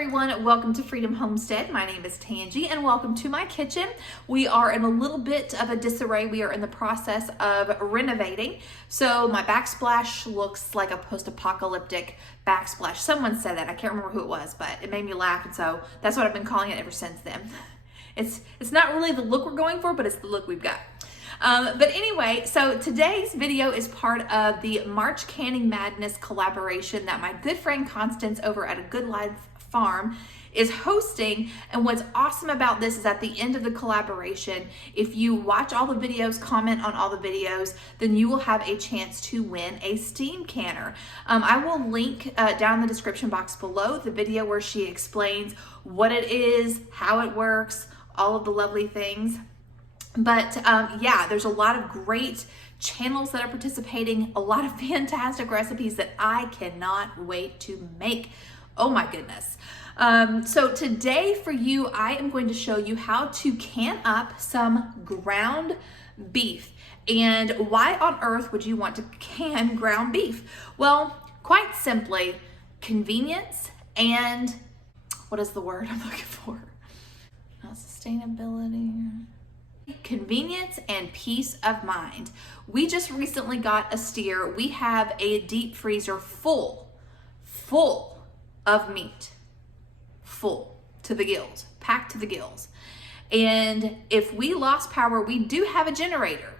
everyone, welcome to Freedom Homestead. My name is Tangie and welcome to my kitchen. We are in a little bit of a disarray. We are in the process of renovating. So my backsplash looks like a post-apocalyptic backsplash. Someone said that, I can't remember who it was, but it made me laugh, and so that's what I've been calling it ever since then. It's not really the look we're going for, but it's the look we've got. But anyway, so today's video is part of the March Canning Madness collaboration that my good friend Constance over at A Good Life Farm is hosting. And what's awesome about this is at the end of the collaboration, if you watch all the videos, comment on all the videos, then you will have a chance to win a steam canner. I will link down in the description box below the video where she explains what it is, how it works, all of the lovely things. But yeah, there's a lot of great channels that are participating, a lot of fantastic recipes that I cannot wait to make. Oh my goodness. So today for you, I am going to show you how to can up some ground beef. And why on earth would you want to can ground beef? Well, quite simply, convenience and what is the word I'm looking for? Not sustainability. Convenience and peace of mind. We just recently got a steer. We have a deep freezer full of meat, full to the gills, packed to the gills. And if we lost power, we do have a generator,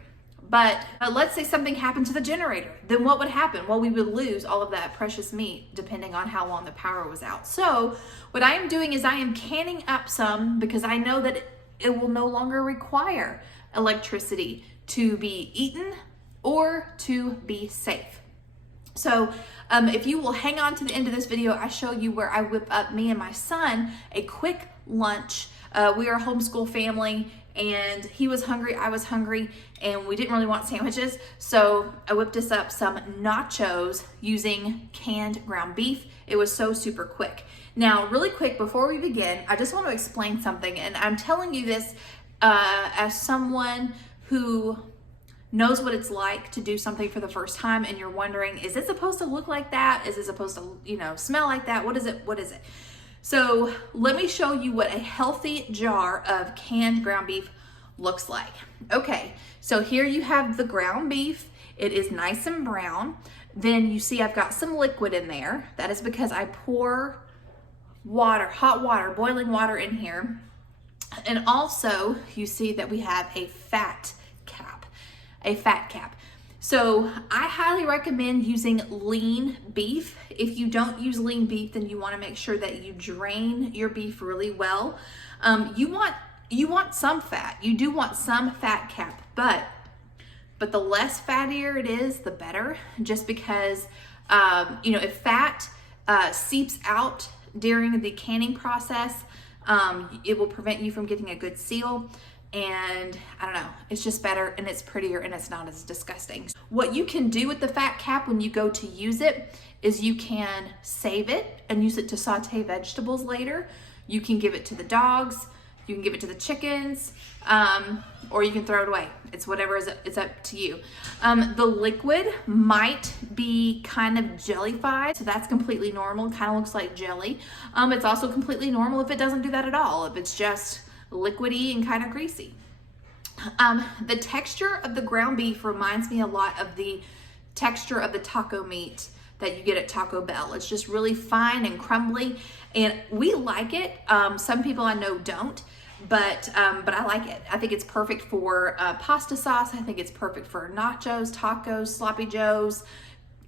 but let's say something happened to the generator, then what would happen? Well, we would lose all of that precious meat depending on how long the power was out. So what I am doing is I am canning up some because I know that it will no longer require electricity to be eaten or to be safe. So if you will hang on to the end of this video, I show you where I whip up me and my son a quick lunch. We are a homeschool family and he was hungry, I was hungry, and we didn't really want sandwiches. So I whipped us up some nachos using canned ground beef. It was so super quick. Now, really quick, before we begin, I just want to explain something, and I'm telling you this as someone who knows what it's like to do something for the first time, and you're wondering, is it supposed to look like that? Is it supposed to, smell like that? What is it? What is it? So let me show you what a healthy jar of canned ground beef looks like. Okay, so here you have the ground beef. It is nice and brown. Then you see I've got some liquid in there. That is because I pour water, hot water, boiling water in here. And also you see that we have a fat cap. So I highly recommend using lean beef. If you don't use lean beef, then you want to make sure that you drain your beef really well. You want some fat. You do want some fat cap, but the less fattier it is, the better. Just because if fat seeps out during the canning process, it will prevent you from getting a good seal. And I don't know, it's just better and it's prettier and it's not as disgusting. What you can do with the fat cap when you go to use it is you can save it and use it to saute vegetables later. You can give it to the dogs, you can give it to the chickens, or you can throw it away. It's whatever, it's up to you. The liquid might be kind of jellified, so that's completely normal. Kind of looks like jelly. It's also completely normal if it doesn't do that at all, if it's just liquidy and kind of greasy. The texture of the ground beef reminds me a lot of the texture of the taco meat that you get at Taco Bell. It's just really fine and crumbly, and we like it. Some people I know don't, but I like it. I think it's perfect for pasta sauce. I think it's perfect for nachos, tacos, sloppy joes,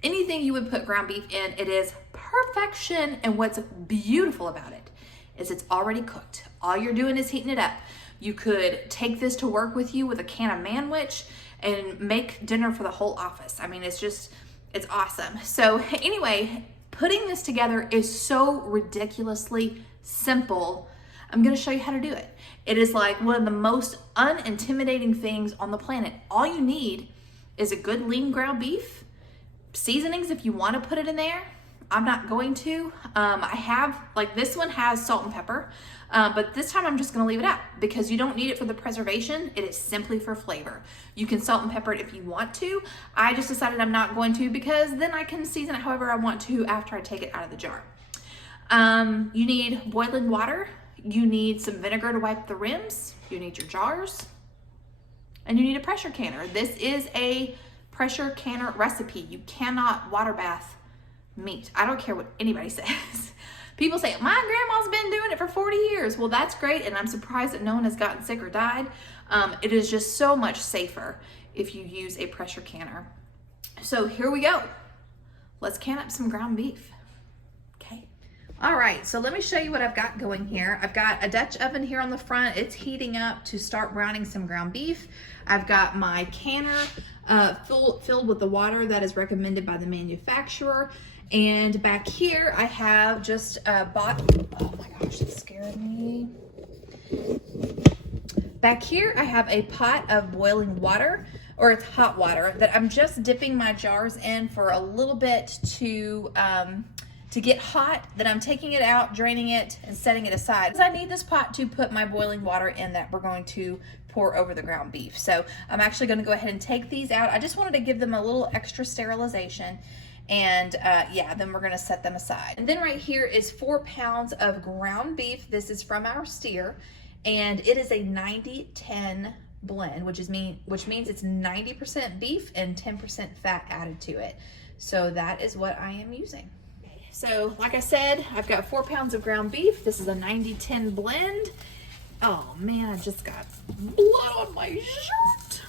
anything you would put ground beef in. It is perfection. And what's beautiful about it is it's already cooked. All you're doing is heating it up. You could take this to work with you with a can of Manwich and make dinner for the whole office. I mean, it's awesome. So anyway, putting this together is so ridiculously simple. I'm gonna show you how to do it. It is like one of the most unintimidating things on the planet. All you need is a good lean ground beef, seasonings if you wanna put it in there. I'm not going to. I have, like this one has salt and pepper, but this time I'm just gonna leave it out because you don't need it for the preservation. It is simply for flavor. You can salt and pepper it if you want to. I just decided I'm not going to because then I can season it however I want to after I take it out of the jar. You need boiling water. You need some vinegar to wipe the rims. You need your jars. And you need a pressure canner. This is a pressure canner recipe. You cannot water bath meat. I don't care what anybody says. People say, my grandma's been doing it for 40 years. Well, that's great, and I'm surprised that no one has gotten sick or died. It is just so much safer if you use a pressure canner. So here we go. Let's can up some ground beef. Okay. All right, so let me show you what I've got going here. I've got a Dutch oven here on the front. It's heating up to start browning some ground beef. I've got my canner filled with the water that is recommended by the manufacturer. And back here, I have just bought, oh my gosh, that scared me. Back here, I have a pot of boiling water, or it's hot water, that I'm just dipping my jars in for a little bit to get hot. Then I'm taking it out, draining it, and setting it aside. Because I need this pot to put my boiling water in that we're going to pour over the ground beef. So I'm actually gonna go ahead and take these out. I just wanted to give them a little extra sterilization. And yeah, then we're gonna set them aside. And then right here is 4 pounds of ground beef. This is from our steer, and it is a 90-10 blend, which means it's 90% beef and 10% fat added to it. So that is what I am using. So like I said, I've got 4 pounds of ground beef. This is a 90-10 blend. Oh man, I just got blood on my shirt.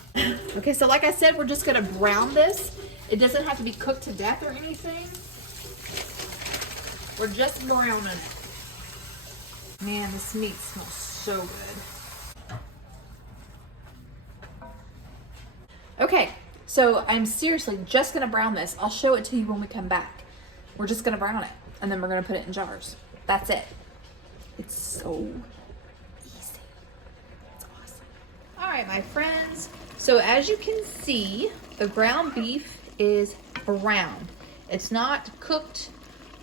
Okay, so like I said, we're just gonna brown this. It doesn't have to be cooked to death or anything. We're just browning it. Man, this meat smells so good. Okay, so I'm seriously just gonna brown this. I'll show it to you when we come back. We're just gonna brown it, and then we're gonna put it in jars. That's it. It's so easy. It's awesome. All right, my friends. So as you can see, the ground beef is brown. It's not cooked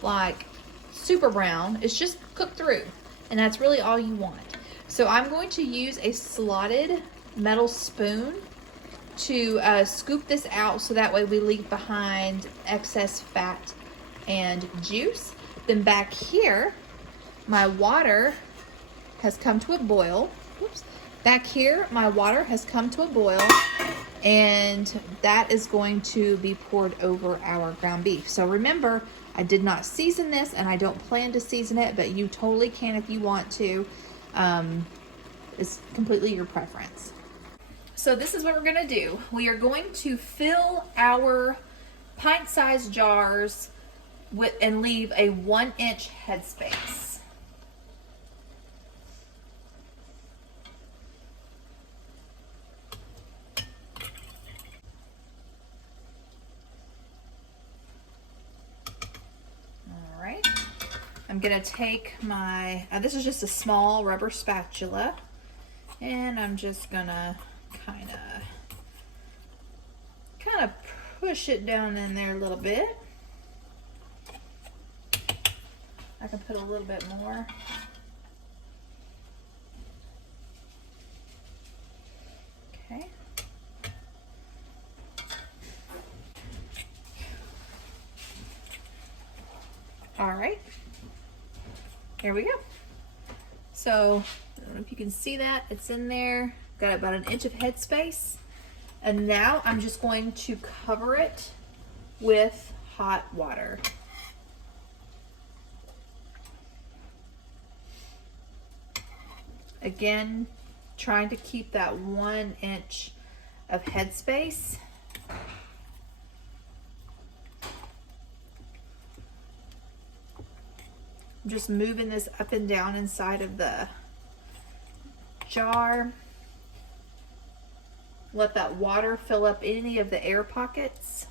like super brown. It's just cooked through, and that's really all you want. So I'm going to use a slotted metal spoon to scoop this out, so that way we leave behind excess fat and juice. Then back here, my water has come to a boil. Oops. Back here, my water has come to a boil, and that is going to be poured over our ground beef. So remember, I did not season this, and I don't plan to season it, but you totally can if you want to. It's completely your preference. So this is what we're gonna do. We are going to fill our pint-sized jars and leave a 1-inch headspace. All right. I'm gonna take my, this is just a small rubber spatula, and I'm just gonna kind of push it down in there a little bit. I can put a little bit more. Okay. All right. Here we go. So, I don't know if you can see that. It's in there. Got about 1 inch of headspace. And now I'm just going to cover it with hot water. Again, trying to keep that 1 inch of headspace. I'm just moving this up and down inside of the jar. Let that water fill up any of the air pockets.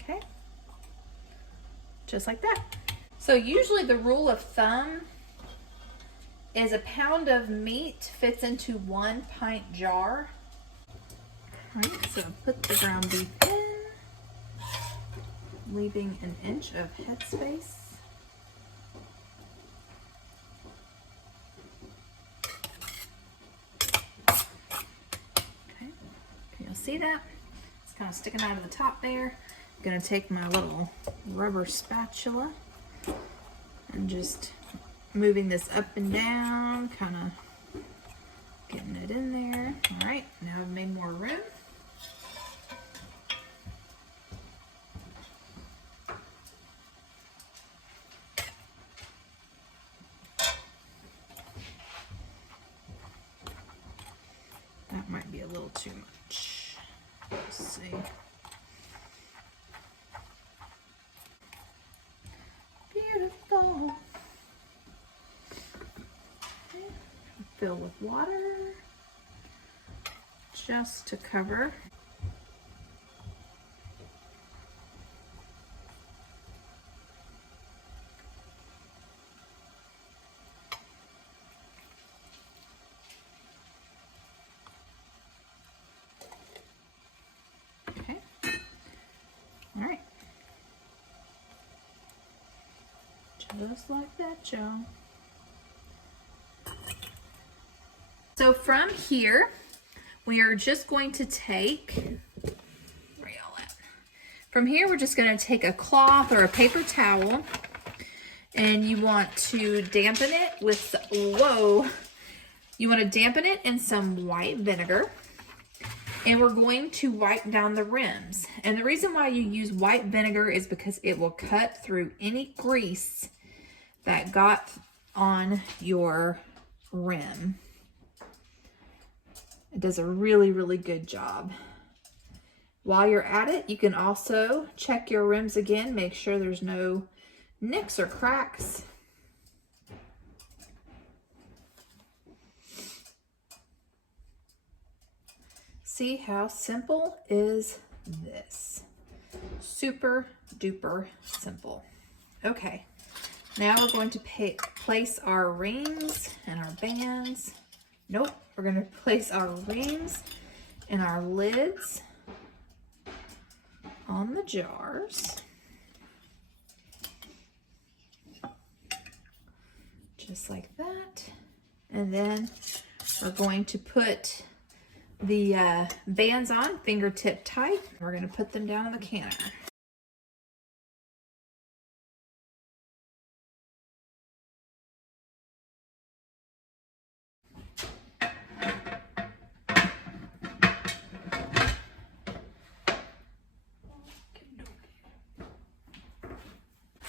Okay, just like that. So usually the rule of thumb is a pound of meat fits into 1 pint jar. All right, so put the ground beef in, leaving 1 inch of headspace. see that? It's kind of sticking out of the top there. I'm gonna take my little rubber spatula and just moving this up and down, kind of getting it in there. All right, now I've made more room. That might be a little too much. Let's see. Beautiful. Okay. Fill with water just to cover. Okay. All right. Just like that, y'all. So from here, we are just going to take, where y'all at? From here, we're just going to take a cloth or a paper towel, and you want to dampen it with, you want to dampen it in some white vinegar, and we're going to wipe down the rims. And the reason why you use white vinegar is because it will cut through any grease that got on your rim. It does a really, really good job. While you're at it, you can also check your rims again, make sure there's no nicks or cracks. See how simple is this? Super duper simple. Okay, now we're going to place our rings and our bands. Nope, we're going to place our rings and our lids on the jars. Just like that. And then we're going to put the bands on, fingertip tight. We're going to put them down in the canner.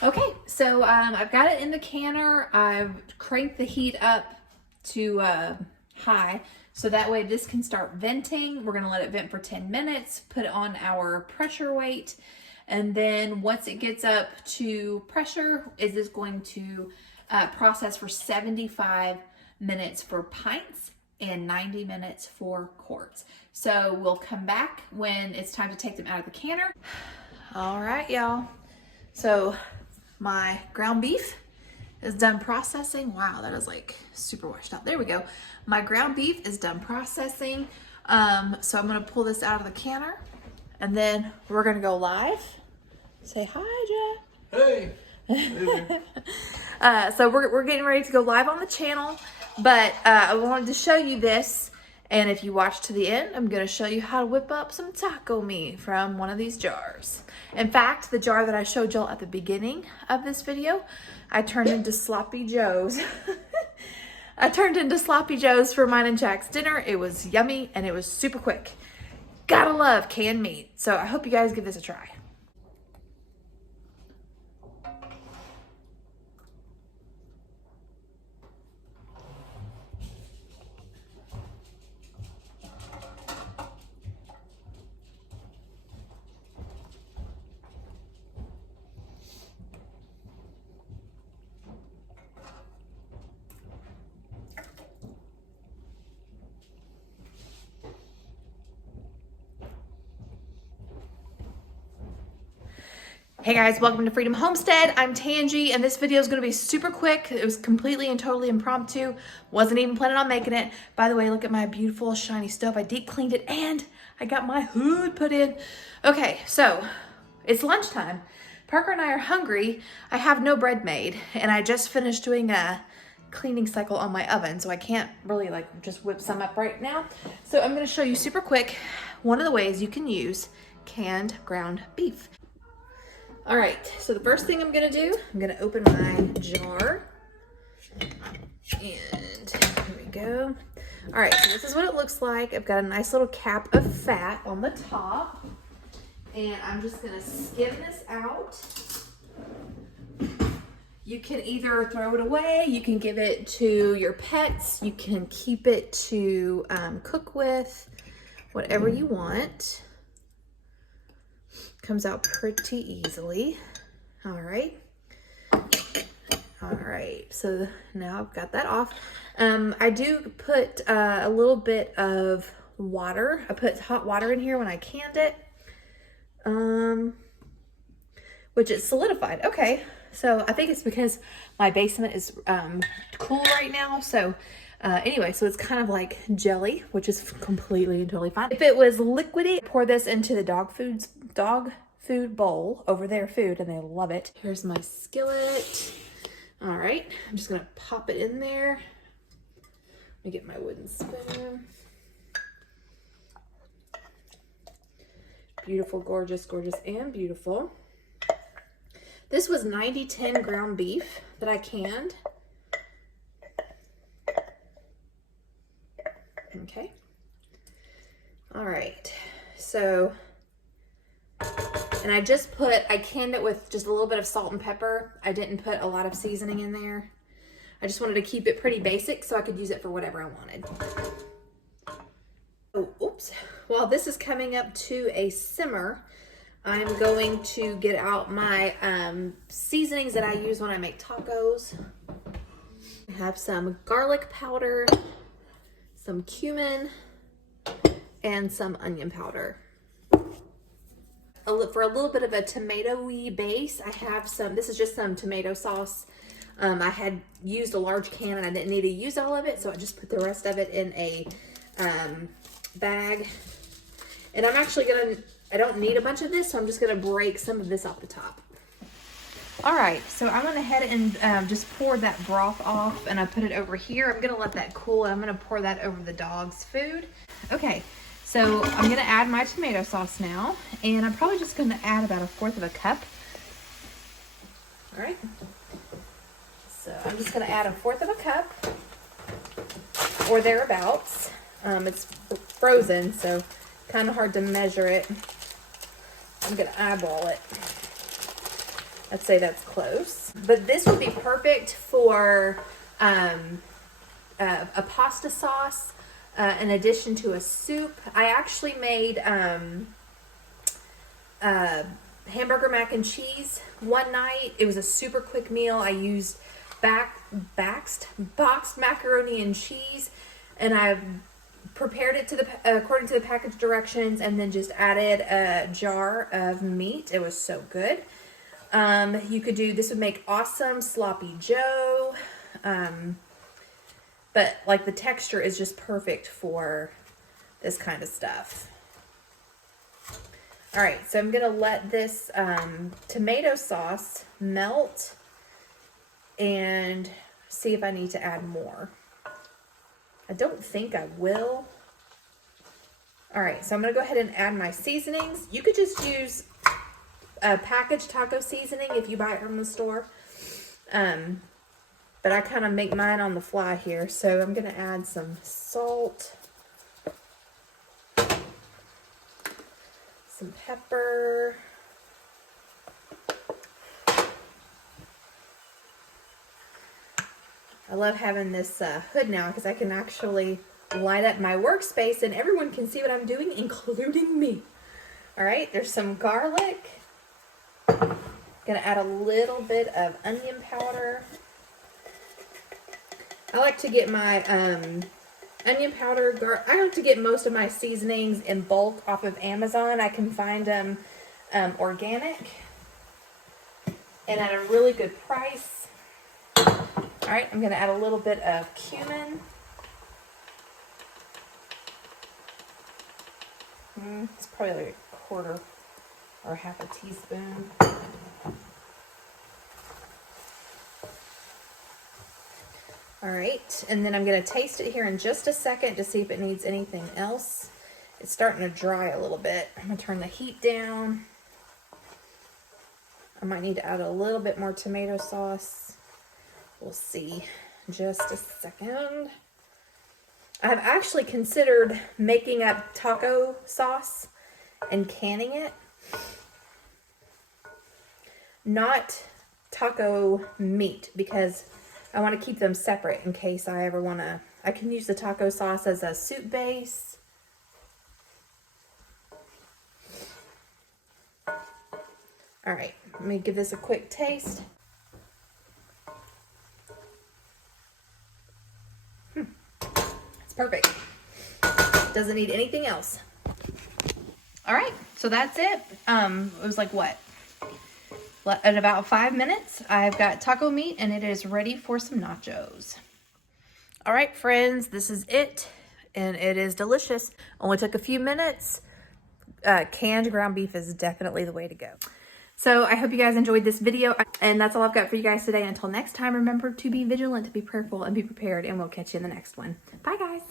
Okay, so I've got it in the canner. I've cranked the heat up to high, so that way this can start venting. We're gonna let it vent for 10 minutes, put on our pressure weight, and then once it gets up to pressure, it is going to process for 75 minutes for pints and 90 minutes for quarts. So we'll come back when it's time to take them out of the canner. All right, y'all. So my ground beef is done processing. Wow, that is like super washed out. There we go. My ground beef is done processing. So I'm gonna pull this out of the canner and then we're gonna go live. Say hi, Jeff. Hey. Hey there. So we're getting ready to go live on the channel, but I wanted to show you this. And if you watch to the end, I'm gonna show you how to whip up some taco meat from one of these jars. In fact, the jar that I showed y'all at the beginning of this video, I turned into Sloppy Joe's. I turned into Sloppy Joe's for mine and Jack's dinner. It was yummy and it was super quick. Gotta love canned meat. So I hope you guys give this a try. Hey guys, welcome to Freedom Homestead. I'm Tangie, and this video is going to be super quick. It was completely and totally impromptu. Wasn't even planning on making it. By the way, look at my beautiful shiny stove. I deep cleaned it and I got my hood put in. Okay, so it's lunchtime. Parker and I are hungry. I have no bread made, and I just finished doing a cleaning cycle on my oven, so I can't really like just whip some up right now. So I'm gonna show you super quick one of the ways you can use canned ground beef. All right, so the first thing I'm gonna do, I'm gonna open my jar. And here we go. All right, so this is what it looks like. I've got a nice little cap of fat on the top. And I'm just gonna skim this out. You can either throw it away, you can give it to your pets, you can keep it to cook with, whatever you want. Comes out pretty easily. All right. All right, so now I've got that off. I do put a little bit of water. I put hot water in here when I canned it, which is solidified. Okay, so I think it's because my basement is cool right now. So anyway, so it's kind of like jelly, which is completely and totally fine. If it was liquidy, pour this into the dog food bowl over their food, and they love it. Here's my skillet. All right, I'm just gonna pop it in there. Let me get my wooden spoon. Beautiful, gorgeous, gorgeous, and beautiful. This was 90-10 ground beef that I canned. Okay. All right, so, and I canned it with just a little bit of salt and pepper. I didn't put a lot of seasoning in there. I just wanted to keep it pretty basic so I could use it for whatever I wanted. Oh, oops. While this is coming up to a simmer, I'm going to get out my seasonings that I use when I make tacos. I have some garlic powder, some cumin, and some onion powder. For a little bit of a tomato-y base, I have this is just some tomato sauce. I had used a large can and I didn't need to use all of it, so I just put the rest of it in a bag. And I'm actually I don't need a bunch of this, so I'm just gonna break some of this off the top. All right, so I went ahead and just poured that broth off and I put it over here. I'm gonna let that cool and I'm gonna pour that over the dog's food. Okay. So I'm gonna add my tomato sauce now, and I'm probably just gonna add about 1/4 of a cup. All right. So I'm just gonna add 1/4 of a cup, or thereabouts. It's frozen, so kind of hard to measure it. I'm gonna eyeball it. I'd say that's close. But this would be perfect for a pasta sauce. In addition to a soup. I actually made hamburger mac and cheese one night. It was a super quick meal. I used boxed macaroni and cheese, and I prepared it according to the package directions, and then just added a jar of meat. It was so good. You could do this, would make awesome sloppy joe. But like the texture is just perfect for this kind of stuff. All right, so I'm gonna let this tomato sauce melt and see if I need to add more. I don't think I will. All right, so I'm gonna go ahead and add my seasonings. You could just use a packaged taco seasoning if you buy it from the store. But I kind of make mine on the fly here. So I'm going to add some salt, some pepper, I love having this hood now because I can actually light up my workspace and everyone can see what I'm doing, including me. All right, there's some garlic. Gonna add a little bit of onion powder. I like to get my onion powder. I like to get most of my seasonings in bulk off of Amazon. I can find them organic and at a really good price. All right, I'm gonna add a little bit of cumin. It's probably like a quarter or half a teaspoon. All right, and then I'm gonna taste it here in just a second to see if it needs anything else. It's starting to dry a little bit. I'm gonna turn the heat down. I might need to add a little bit more tomato sauce. We'll see in just a second. I've actually considered making up taco sauce and canning it. Not taco meat, because I want to keep them separate in case I ever want to. I can use the taco sauce as a soup base. All right, let me give this a quick taste. It's perfect. Doesn't need anything else. All right, so that's it. It was like what? In about 5 minutes, I've got taco meat and it is ready for some nachos. All right, friends, this is it. And it is delicious. Only took a few minutes. Canned ground beef is definitely the way to go. So I hope you guys enjoyed this video. And that's all I've got for you guys today. Until next time, remember to be vigilant, to be prayerful, and be prepared. And we'll catch you in the next one. Bye, guys.